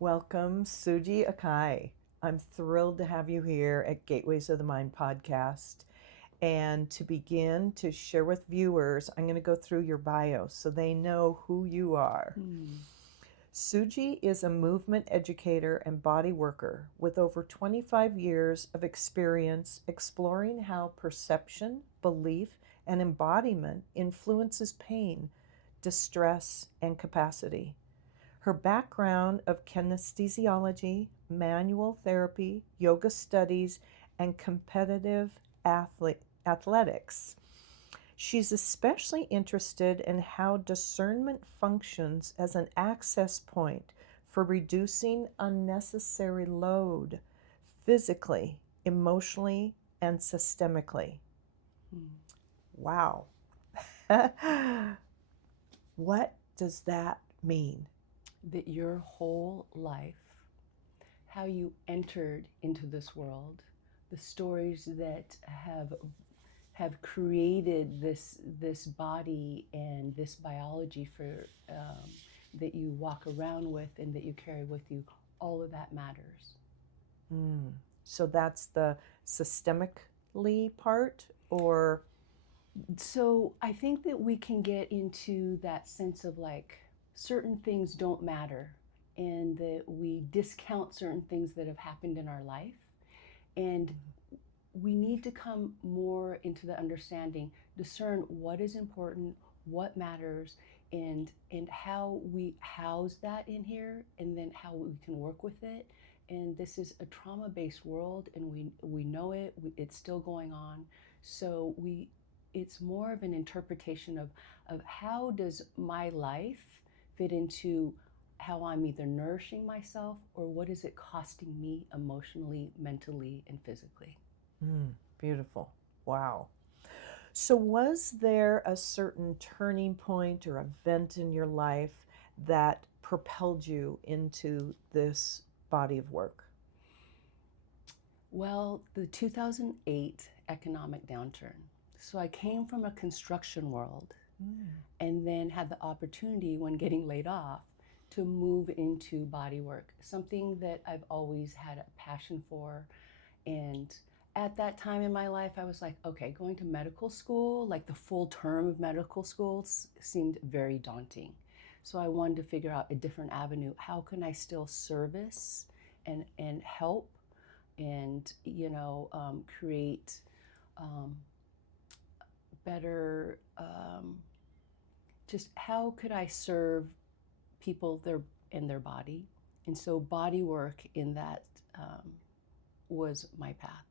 Welcome, Suji Akai. I'm thrilled to have you here at Gateways of the Mind podcast. And to begin to share with viewers, I'm going to go through your bio so they know who you are. Suji is a movement educator and body worker with over 25 years of experience exploring how perception, belief, and embodiment influences pain, distress, and capacity. Her background of kinesiology, manual therapy, yoga studies, and competitive athletics. She's especially interested in how discernment functions as an access point for reducing unnecessary load physically, emotionally, and systemically. Wow. What does that mean? That your whole life, how you entered into this world, the stories that have created this body and this biology for that you walk around with and that you carry with you, all of that matters. So that's the systemically part, or? So I think that we can get into that sense of like certain things don't matter and that we discount certain things that have happened in our life. And we need to come more into the understanding, discern what is important, what matters, and how we house that in here, and then how we can work with it. And this is a trauma-based world, and we know it. It's still going on, so it's more of an interpretation of how does my life fit into how I'm either nourishing myself or what is it costing me emotionally, mentally, and physically. Beautiful. Wow. So, was there a certain turning point or event in your life that propelled you into this body of work? Well, the 2008 economic downturn. So I came from a construction world and then had the opportunity when getting laid off to move into body work, something that I've always had a passion for. And at that time in my life, I was like, okay, going to medical school, like the full term of medical school, seemed very daunting. So I wanted to figure out a different avenue. How can I still service and help and create better, just how could I serve people in their body? And so body work in that was my path.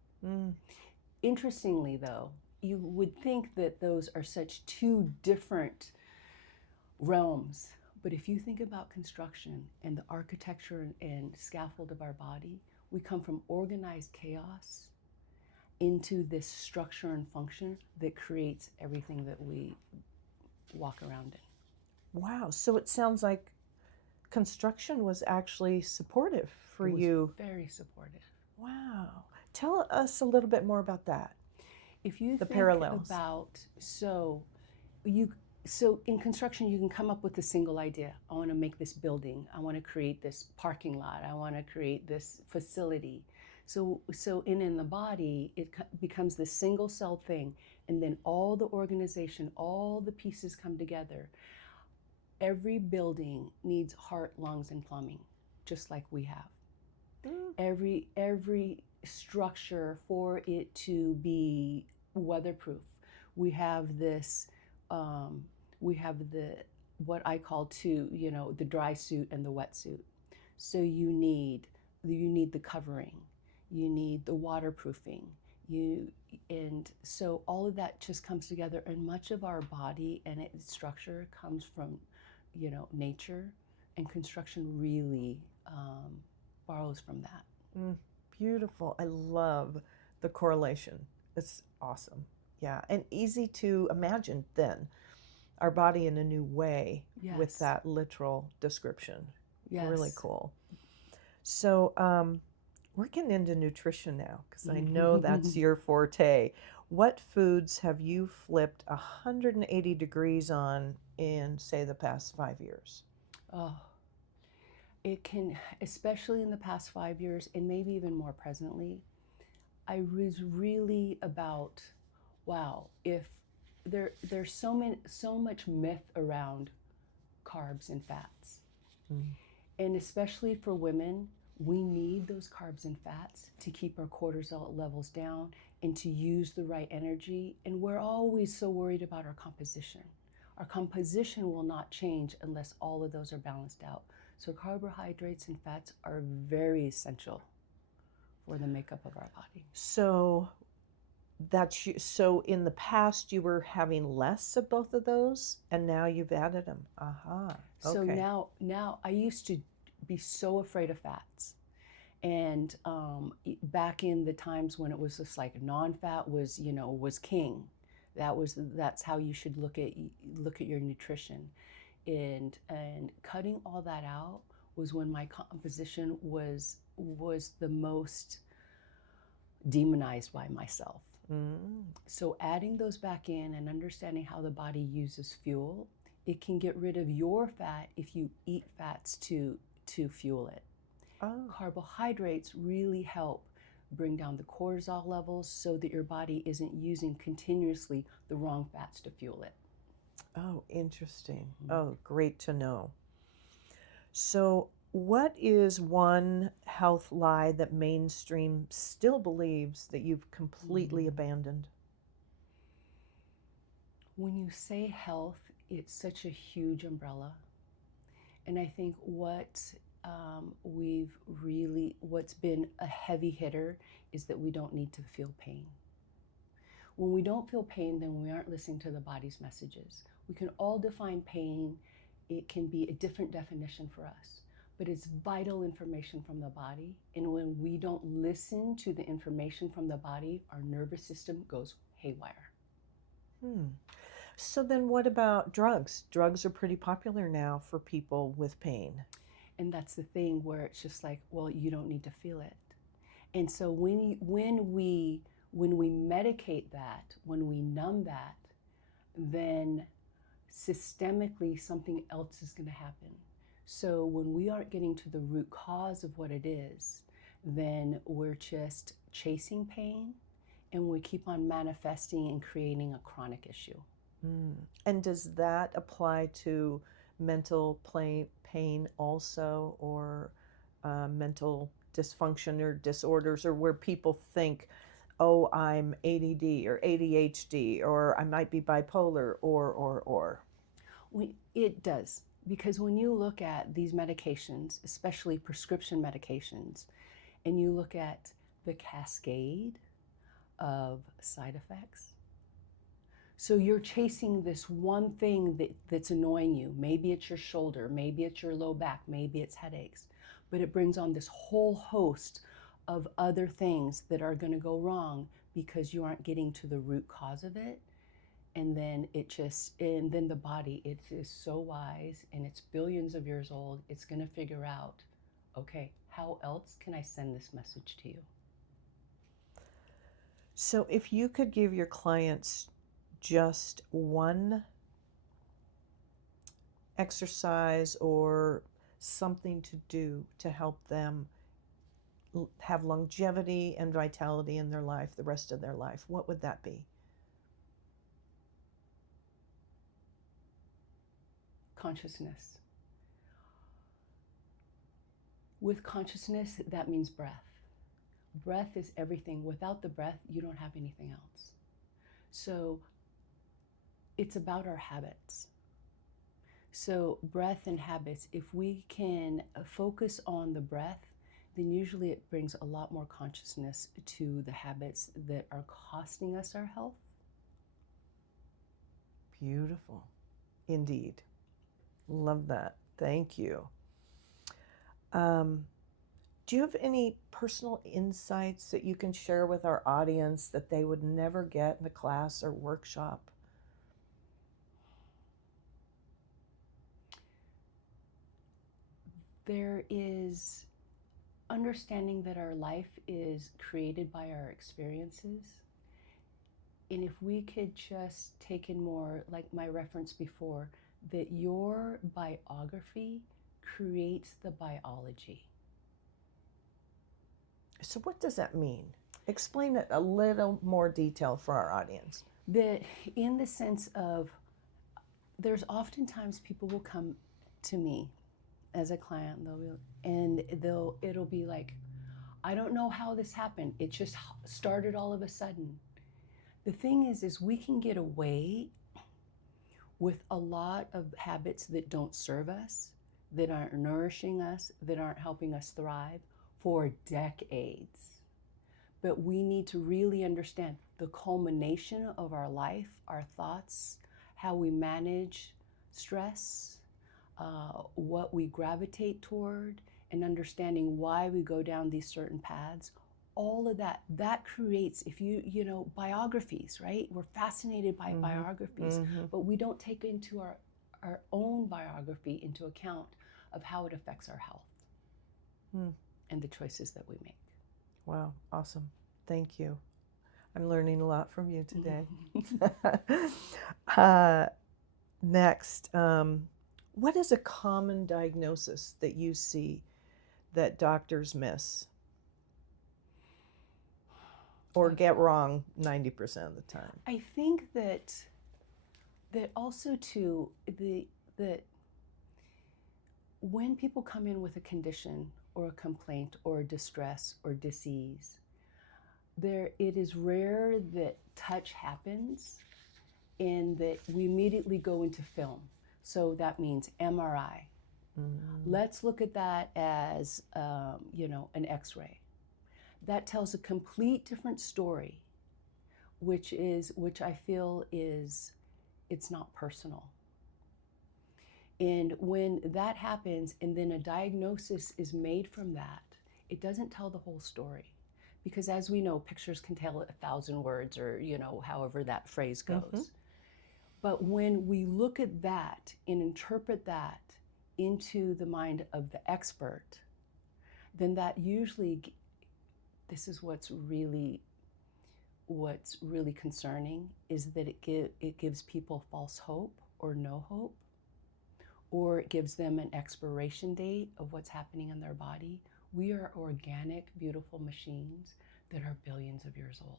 Interestingly, though, you would think that those are such two different realms. But if you think about construction and the architecture and scaffold of our body, we come from organized chaos into this structure and function that creates everything that we walk around in. Wow. So, it sounds like construction was actually supportive for you. Very supportive. Wow. Tell us a little bit more about that. If you think parallels. about so in construction you can come up with a single idea. I want to make this building. I want to create this parking lot. I want to create this facility. So in the body it becomes this single cell thing, and then all the organization, all the pieces come together. Every building needs heart, lungs, and plumbing, just like we have. Every structure for it to be weatherproof. We have this. We have what I call the dry suit and the wet suit. So you need the covering, you need the waterproofing, and so all of that just comes together. And much of our body and its structure comes from nature, and construction really borrows from that. Beautiful. I love the correlation. It's awesome. Yeah, and easy to imagine then our body in a new way. Yes. With that literal description. Yes. Really cool. So we're getting into nutrition now because I know that's your forte. What foods have you flipped 180 degrees on in, say, the past 5 years? Oh, it can, especially in the past 5 years and maybe even more presently, I was really about, wow, if there's so much myth around carbs and fats. Mm. And especially for women, we need those carbs and fats to keep our cortisol levels down and to use the right energy. And we're always so worried about our composition. Our composition will not change unless all of those are balanced out. So carbohydrates and fats are very essential for the makeup of our body. So so in the past you were having less of both of those, and now you've added them. Aha. So Okay. now I used to be so afraid of fats. And back in the times when it was just like non-fat was, was king. That's how you should look at your nutrition. And cutting all that out was when my composition was the most demonized by myself. Mm. So adding those back in and understanding how the body uses fuel, it can get rid of your fat if you eat fats to fuel it. Oh. Carbohydrates really help bring down the cortisol levels so that your body isn't using continuously the wrong fats to fuel it. Oh, interesting. Oh, great to know. So, what is one health lie that mainstream still believes that you've completely abandoned? When you say health, it's such a huge umbrella. And I think what's been a heavy hitter is that we don't need to feel pain. When we don't feel pain, then we aren't listening to the body's messages. We can all define pain. It can be a different definition for us, but it's vital information from the body. And when we don't listen to the information from the body, our nervous system goes haywire. So then what about drugs? Drugs are pretty popular now for people with pain. And that's the thing where it's just like, well, you don't need to feel it. And so when we medicate that, when we numb that, then systemically something else is going to happen. So when we aren't getting to the root cause of what it is, then we're just chasing pain and we keep on manifesting and creating a chronic issue. And does that apply to mental pain also, or mental dysfunction or disorders, or where people think, oh, I'm ADD or ADHD, or I might be bipolar, or? It does, because when you look at these medications, especially prescription medications, and you look at the cascade of side effects, so you're chasing this one thing that's annoying you. Maybe it's your shoulder, maybe it's your low back, maybe it's headaches, but it brings on this whole host of other things that are going to go wrong because you aren't getting to the root cause of it. And then the body, it is so wise, and it's billions of years old. It's going to figure out, okay, how else can I send this message to you? So if you could give your clients just one exercise or something to do to help them have longevity and vitality in their life the rest of their life, what would that be? Consciousness. With consciousness, that means breath. Breath is everything. Without the breath, you don't have anything else. So it's about our habits. So breath and habits, if we can focus on the breath, then usually it brings a lot more consciousness to the habits that are costing us our health. Beautiful. Indeed. Love that. Thank you. Do you have any personal insights that you can share with our audience that they would never get in a class or workshop? There is understanding that our life is created by our experiences. And if we could just take in more, like my reference before, that your biography creates the biology. So what does that mean? Explain it a little more detail for our audience. That in the sense of, there's oftentimes people will come to me as a client, it'll be like, I don't know how this happened. It just started all of a sudden. The thing is we can get away with a lot of habits that don't serve us, that aren't nourishing us, that aren't helping us thrive for decades. But we need to really understand the culmination of our life, our thoughts, how we manage stress, what we gravitate toward, and understanding why we go down these certain paths. All of that creates, if you know, biographies, right? We're fascinated by biographies, but we don't take into our own biography into account of how it affects our health and the choices that we make. Wow, awesome. Thank you. I'm learning a lot from you today. Next, what is a common diagnosis that you see that doctors miss or get wrong 90% of the time? I think that also too, that when people come in with a condition or a complaint or a distress or disease, it is rare that touch happens and that we immediately go into film. So that means MRI. Let's look at that as an X-ray. That tells a complete different story, which I feel is, it's not personal. And when that happens and then a diagnosis is made from that, it doesn't tell the whole story. Because as we know, pictures can tell 1,000 words, or however that phrase goes. But when we look at that and interpret that into the mind of the expert, then that usually, this is what's really concerning, is that it gives people false hope or no hope, or it gives them an expiration date of what's happening in their body. We are organic, beautiful machines that are billions of years old.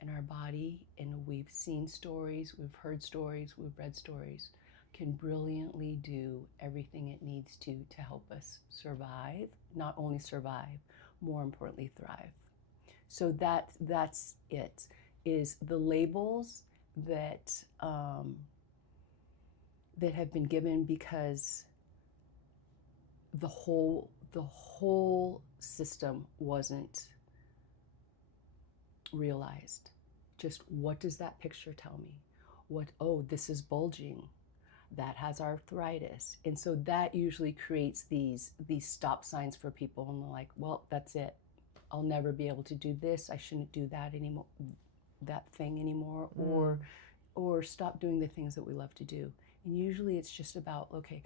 And our body, and we've seen stories, we've heard stories, we've read stories, can brilliantly do everything it needs to help us survive, not only survive, more importantly, thrive. So that's it, is the labels that have been given because the whole system wasn't realized. Just, what does that picture tell me? This is bulging, that has arthritis. And so that usually creates these stop signs for people, and they're like, well, that's it. I'll never be able to do this. I shouldn't do that anymore, that thing anymore, or stop doing the things that we love to do. And usually it's just about, okay,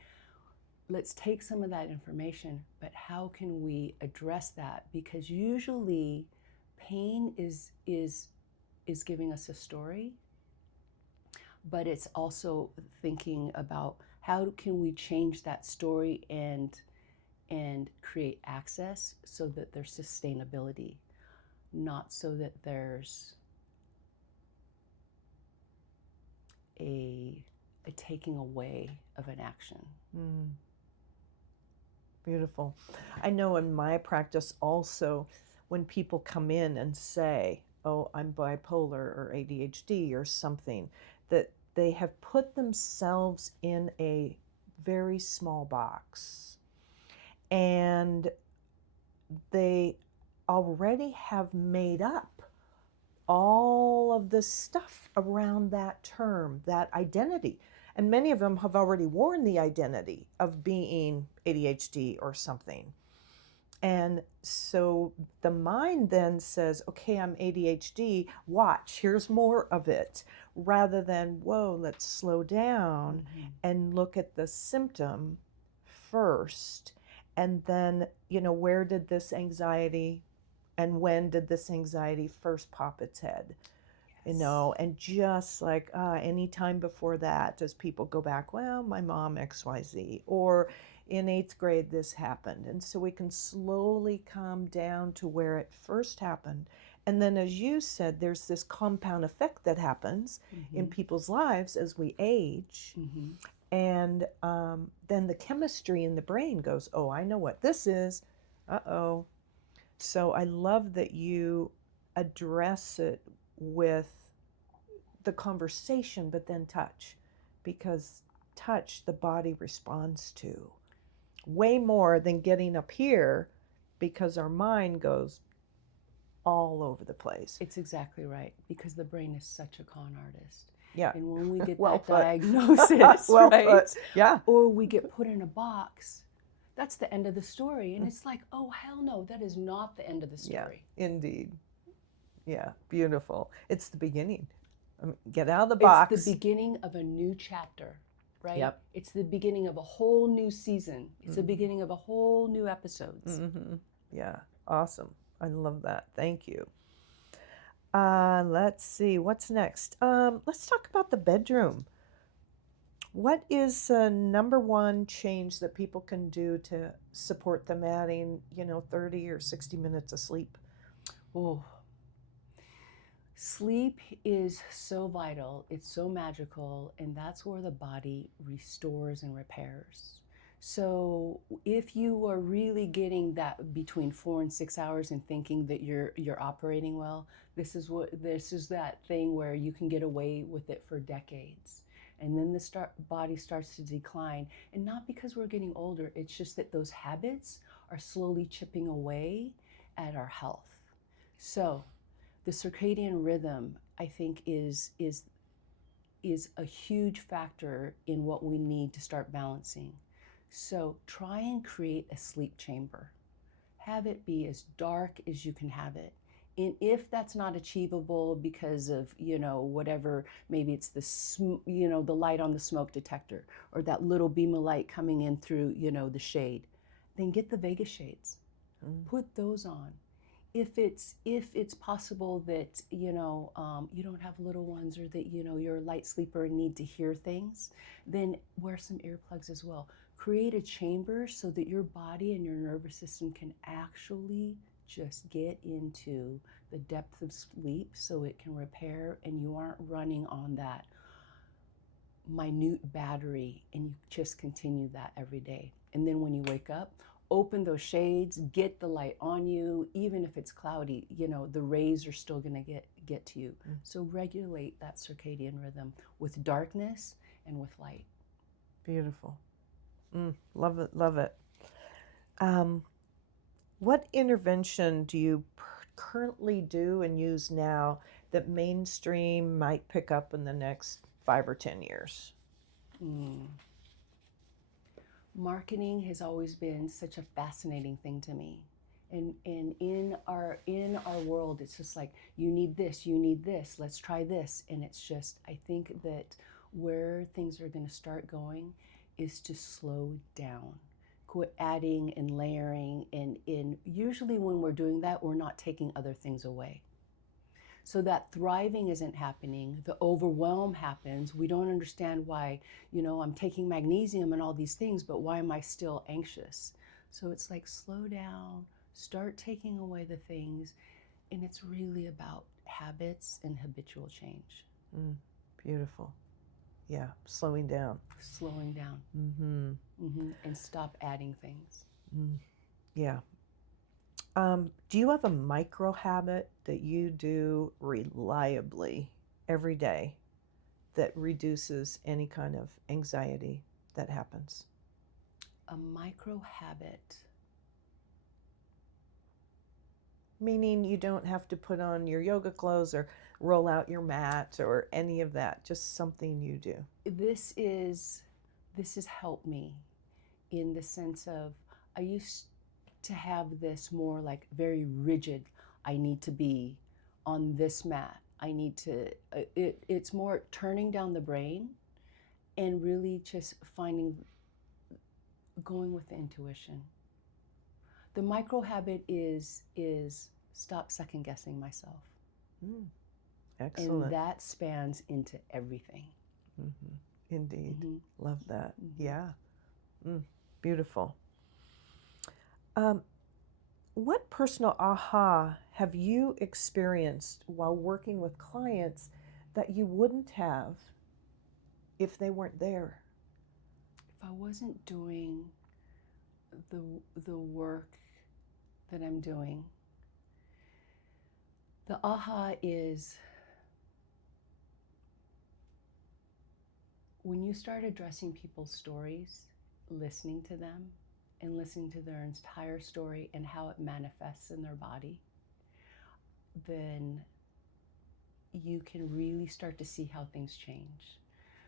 let's take some of that information, but how can we address that? Because usually pain is giving us a story, but it's also thinking about how can we change that story and create access so that there's sustainability, not so that there's a taking away of an action. Beautiful. I know in my practice also, when people come in and say, oh, I'm bipolar or ADHD or something, that they have put themselves in a very small box, and they already have made up all of the stuff around that term, that identity. And many of them have already worn the identity of being ADHD or something. And so the mind then says, okay, I'm ADHD, watch, here's more of it, rather than, whoa, let's slow down and look at the symptom first. And then, where did this anxiety and when did this anxiety first pop its head? And just like any time before that, does people go back, well, my mom XYZ, or in 8th grade this happened. And so we can slowly come down to where it first happened. And then, as you said, there's this compound effect that happens in people's lives as we age. And then the chemistry in the brain goes, oh, I know what this is. Uh-oh. So I love that you address it with the conversation, but then touch, because touch the body responds to way more than getting up here, because our mind goes all over the place. It's exactly right, because the brain is such a con artist. Yeah. And when we get Well that put. diagnosis, Well right? put. Yeah. Or we get put in a box, that's the end of the story. And it's like, oh, hell no, that is not the end of the story. Yeah, indeed. Yeah, beautiful. It's the beginning. Get out of the box. It's the beginning of a new chapter, right? Yep. It's the beginning of a whole new season. It's the beginning of a whole new episodes. Yeah, awesome. I love that. Thank you. Let's see, what's next? Let's talk about the bedroom. What is number one change that people can do to support them adding, 30 or 60 minutes of sleep? Oh, sleep is so vital. It's so magical, and that's where the body restores and repairs. So if you are really getting that between 4 and 6 hours and thinking that you're operating well, this is that thing where you can get away with it for decades. And then the body starts to decline. And not because we're getting older, it's just that those habits are slowly chipping away at our health. So the circadian rhythm, I think, is a huge factor in what we need to start balancing. So try and create a sleep chamber. Have it be as dark as you can have it. And if that's not achievable because of, whatever, maybe it's the light on the smoke detector, or that little beam of light coming in through, the shade, then get the Vegas shades. Put those on. If it's possible that, you don't have little ones, or that, you're a light sleeper and need to hear things, then wear some earplugs as well. Create a chamber so that your body and your nervous system can actually just get into the depth of sleep so it can repair, and you aren't running on that minute battery, and you just continue that every day. And then when you wake up, open those shades, get the light on you. Even if it's cloudy, the rays are still going to get to you. So regulate that circadian rhythm with darkness and with light. Beautiful. Love it, love it. What intervention do you currently do and use now that mainstream might pick up in the next 5 or 10 years? Marketing has always been such a fascinating thing to me. And in our world, it's just like, you need this, let's try this. And it's just, I think that where things are going to start going is to slow down. Quit adding and layering, and usually when we're doing that, we're not taking other things away. So that thriving isn't happening. The overwhelm happens. We don't understand why, I'm taking magnesium and all these things, but why am I still anxious? So it's like, slow down, start taking away the things, and it's really about habits and habitual change. Beautiful. Yeah, slowing down. Slowing down. And stop adding things. Yeah. Do you have a micro habit that you do reliably every day that reduces any kind of anxiety that happens? A micro habit. Meaning you don't have to put on your yoga clothes or roll out your mat or any of that, just something you do. This has helped me in the sense of, I used to have this more like very rigid, I need to be on this mat. I need to, it's more turning down the brain and really just going with the intuition. The micro habit is stop second guessing myself. Excellent. And that spans into everything. Indeed. Love that. Yeah. Beautiful. Um, what personal aha have you experienced while working with clients that you wouldn't have if they weren't there? If I wasn't doing the work that I'm doing, the aha is when you start addressing people's stories, listening to them, and listening to their entire story and how it manifests in their body, then you can really start to see how things change.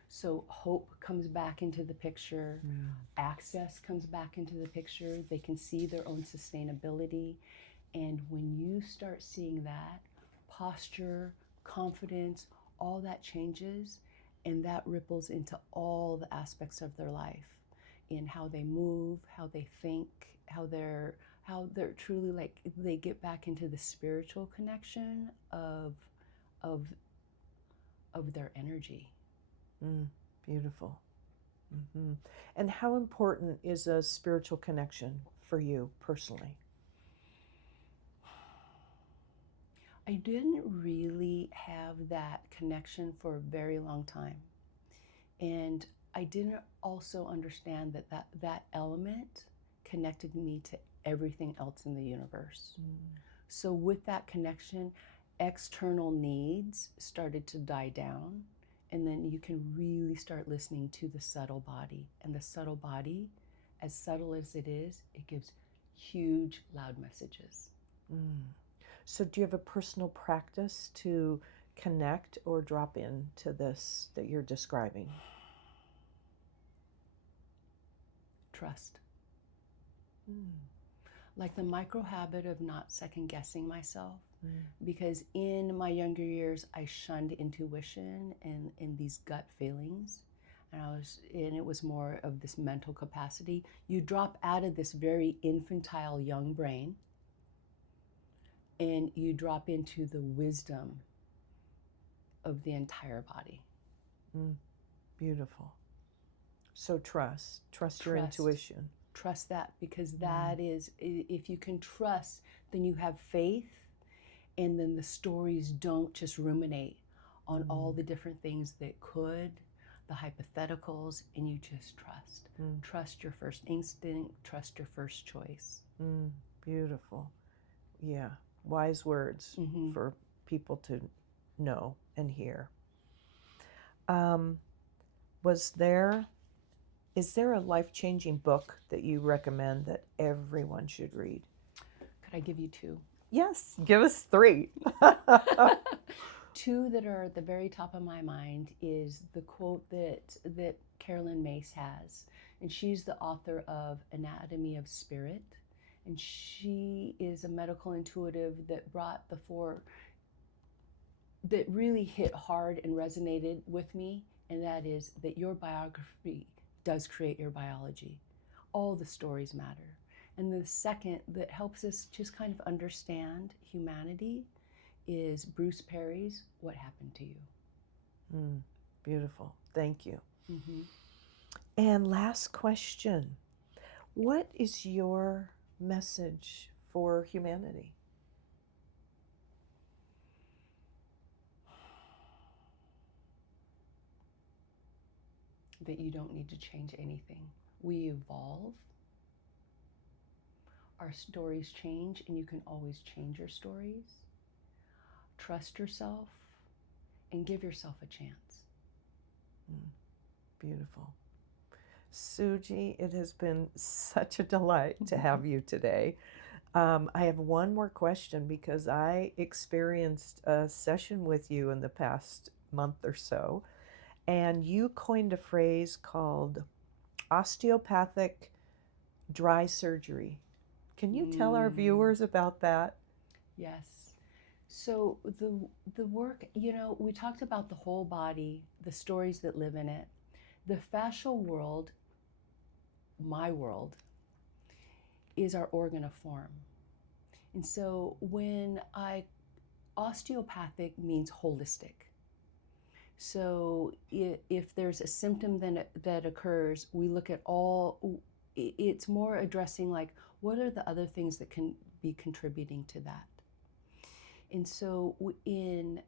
So hope comes back into the picture, access comes back into the picture, they can see their own sustainability. And when you start seeing that, posture, confidence, all that changes, and that ripples into all the aspects of their life, in how they move, how they think, how they're truly, like, they get back into the spiritual connection of their energy. Beautiful. And how important is a spiritual connection for you personally? I didn't really have that connection for a very long time. And I didn't also understand that element connected me to everything else in the universe. So with that connection, external needs started to die down. And then you can really start listening to the subtle body. And the subtle body, as subtle as it gives huge, loud messages. So do you have a personal practice to connect or drop into this that you're describing? Trust. Like the micro habit of not second guessing myself. Because in my younger years, I shunned intuition and these gut feelings. And it was more of this mental capacity. You drop out of this very infantile young brain and you drop into the wisdom of the entire body. Beautiful. So trust your intuition. Trust that, because that is, if you can trust, then you have faith, and then the stories don't just ruminate on all the different things that could, the hypotheticals, and you just trust. Trust your first instinct, trust your first choice. Beautiful. Yeah, wise words for people to know and hear. Is there a life-changing book that you recommend that everyone should read? Could I give you two? Yes, give us three. Two that are at the very top of my mind is the quote that Carolyn Mace has. And she's the author of Anatomy of Spirit. And she is a medical intuitive that brought the four that really hit hard and resonated with me. And that is that your biography does create your biology. All the stories matter. And the second that helps us just kind of understand humanity is Bruce Perry's What Happened to You. Beautiful. Thank you. And last question. What is your message for humanity? That you don't need to change anything. We evolve. Our stories change, and you can always change your stories. Trust yourself and give yourself a chance. Beautiful. Suji, it has been such a delight to have you today. I have one more question because I experienced a session with you in the past month or so, and you coined a phrase called Osteopathic Dry Surgery. Can you tell our viewers about that? Yes. So the work, we talked about the whole body, the stories that live in it. The fascial world, my world, is our organ of form. And so osteopathic means holistic. So if there's a symptom that occurs, we look at all it's more addressing like, what are the other things that can be contributing to that? And so in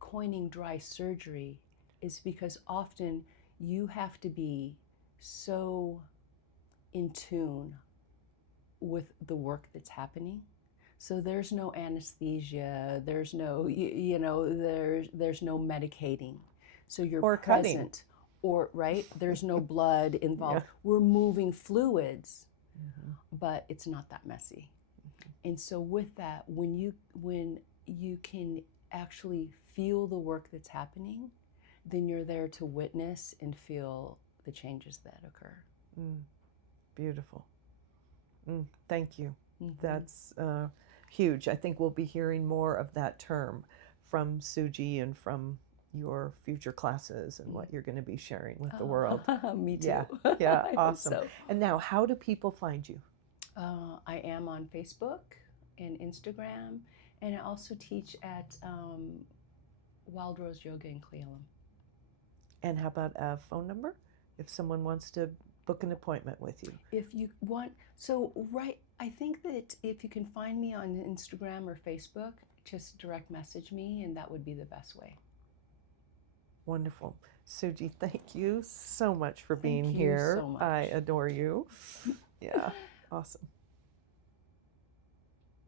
coining dry surgery is because often you have to be so in tune with the work that's happening. So there's no anesthesia, there's no, there's no medicating. So you're Or cutting. present, or right, there's no blood involved. Yeah. We're moving fluids, but it's not that messy. And so with that, when you can actually feel the work that's happening, then you're there to witness and feel the changes that occur. Beautiful. Thank you. That's huge. I think we'll be hearing more of that term from Suji and from your future classes and what you're going to be sharing with the world. Me too. Yeah, I hope awesome. so. And now, how do people find you? I am on Facebook and Instagram, and I also teach at Wild Rose Yoga in Cle Elum. And how about a phone number if someone wants to book an appointment with you? If you want, I think that if you can find me on Instagram or Facebook, just direct message me, and that would be the best way. Wonderful. Suji, thank you so much for being Thank you here. so much. I adore you. Yeah, awesome.